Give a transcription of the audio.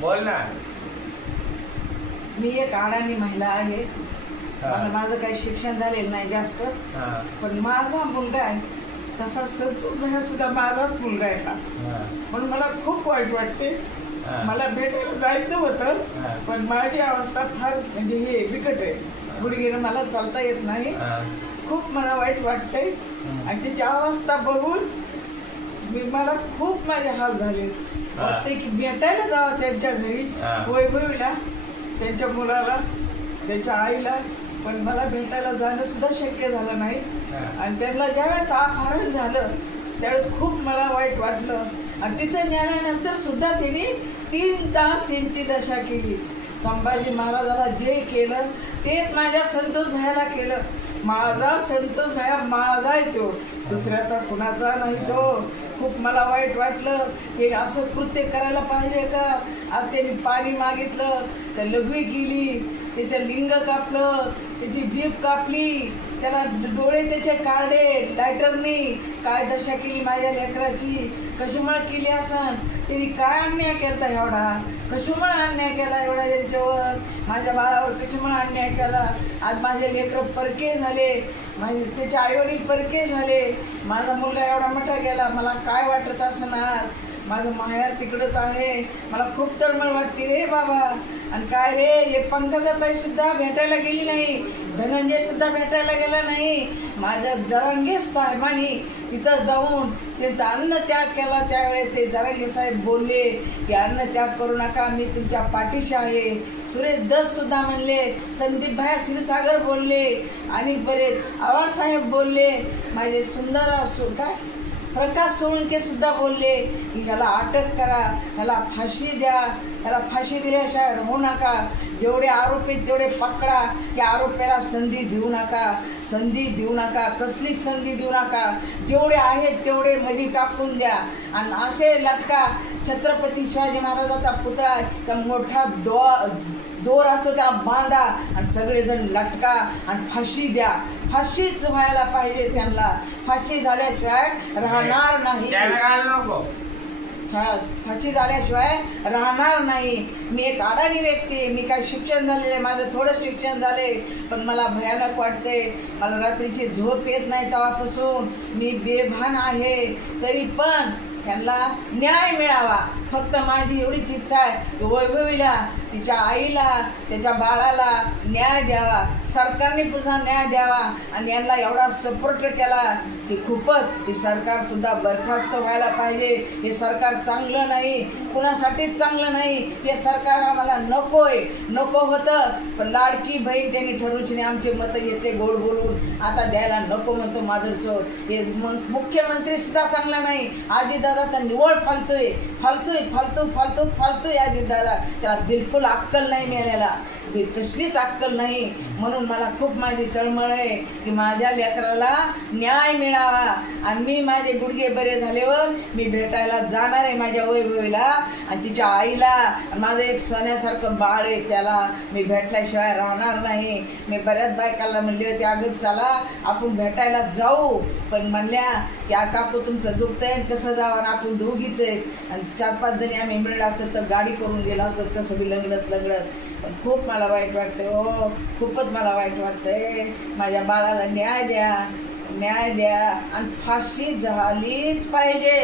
बोल ना. मी एक अडाणी महिला आहे. मला माझं काही शिक्षण झालेलं नाही जास्त, पण माझा मुलगा आहे तसा संतोष भाई सुद्धा माझाच मुलगा आहे का, पण मला खूप वाईट वाटते. मला भेटायला जायचं होतं, पण माझी अवस्था फार म्हणजे हे बिकट आहे. गुडघेनं मला चालता येत नाही. खूप मला वाईट वाटतंय आणि तिची अवस्था बघून मला खूप माझे हाल झाले. वाटते की भेटायला जावं त्यांच्या घरी, वैभवीला, त्यांच्या मुलाला, त्यांच्या आईला, पण मला भेटायला जाणं सुद्धा शक्य झालं नाही. आणि त्यांना ज्यावेळेस अपहरण झालं त्यावेळेस खूप मला वाईट वाटलं. आणि तिथं नेल्यानंतर सुद्धा त्यांनी 3 तास त्यांची दशा केली. संभाजी महाराजाला जे केलं तेच माझ्या संतोष भायाला केलं. माझा संतोष भाया माझा आहे, तो दुसऱ्याचा कुणाचा नाही. तो खूप मला वाईट वाटलं की असं कृत्य करायला पाहिजे का. आज त्यांनी पाणी मागितलं तर लघवी केली, त्याचं लिंग कापलं, त्याची जीभ कापली, त्याला डोळे त्याचे काढले लायटरनी. काय दशा केली माझ्या लेकराची, कशामुळे केली असं. त्यांनी काय अन्याय केला एवढा, कशामुळे अन्याय केला एवढा यांच्यावर, माझ्या बाळावर कशामुळे अन्याय केला. आज माझे लेकरं परके झाले, माझे त्याचे आईवडील परके झाले, माझा मुलगा एवढा मोठा गेला. मला काय वाटत असणार, माझं माहेर तिकडंच आहे. मला खूप तळमळ वाटते रे बाबा. आणि काय रे, हे पंकजाताई सुद्धा भेटायला गेली नाही, धनंजय सुद्धा भेटायला गेला नाही. माझ्या जरांगे साहेबांनी तिथं जाऊन त्यांचा अन्न त्याग केला. त्यावेळेस ते जरांगे साहेब बोलले की अन्न त्याग करू नका, मी तुमच्या पाठीशी आहे. सुरेश दस सुद्धा म्हणले, संदीप भाई क्षीरसागर बोलले, आणि बरेच आवाड साहेब बोलले, माझे सुंदर काय प्रकाश सोळंके सुद्धा बोलले की ह्याला अटक करा, ह्याला फाशी द्या, ह्याला फाशी दिल्याशिवाय राहू नका. जेवढे आरोपी तेवढे पकडा, या आरोपीला संधी देऊ नका, संधी देऊ नका, कसली संधी देऊ नका. जेवढे आहेत तेवढे मध्ये टाकून द्या. आणि असे लटका, छत्रपती शिवाजी महाराजाचा पुतळा त्या मोठा दोर असतो त्याला बांधा आणि सगळेजण लटका आणि फाशी द्या. फाशीच व्हायला पाहिजे त्यांना. फाशी झाल्याशिवाय राहणार नाही, फाशी झाल्याशिवाय राहणार नाही. मी एक अडाणी व्यक्ती, मी काय शिक्षण झालेले, माझं थोडं शिक्षण झाले, पण मला भयानक वाटते. मला रात्रीची झोप येत नाही तेव्हापासून. मी बेभान आहे, तरी पण त्यांना न्याय मिळावा. फक्त माझी एवढीच इच्छा आहे की वैभवीला, तिच्या आईला, त्याच्या बाळाला न्याय द्यावा, सरकारने पुन्हा न्याय द्यावा. आणि यांना एवढा सपोर्ट केला की खूपच. हे सरकारसुद्धा बरखास्त व्हायला पाहिजे. हे सरकार चांगलं नाही, कुणासाठीच चांगलं नाही. हे सरकार आम्हाला नको आहे. नको होतं, पण लाडकी बहीण त्यांनी ठरवून आमचे मतं घेतले गोड बोलून, आता द्यायला नको म्हणतो माधुरचोर. हे मुख्यमंत्रीसुद्धा चांगला नाही. अजितदादाचा निवड फालतोय, फालतू फालतू फालतू फालतू अजितदादा. त्याला बिलकुल अक्कल नाही मिळालेला, कसलीच अक्कल नाही. म्हणून मला खूप माझी तळमळ आहे की माझ्या लेकराला न्याय मिळावा. आणि मी माझे गुडघे बरे झाल्यावर मी भेटायला जाणार आहे माझ्या वैभवीला आणि तिच्या आईला. माझं एक सोन्यासारखं बाळ आहे, त्याला मी भेटल्याशिवाय राहणार नाही. मी बऱ्याच बायकाला म्हणले होते अगं चला आपण भेटायला जाऊ, पण म्हणल्या की काकू तुमचं दुखतंय, कसं जावं, आपण दोघीच आहे. आणि 4-5 जणी आम्ही मिळलं असतं तर गाडी करून गेलो असतो, कसं बी लंगडत लंगडत. पण खूप मला वाईट वाटतंय, हो खूपच मला वाईट वाटतंय. माझ्या बाळाला न्याय द्या, न्याय द्या. आणि फाशी झालीच पाहिजे.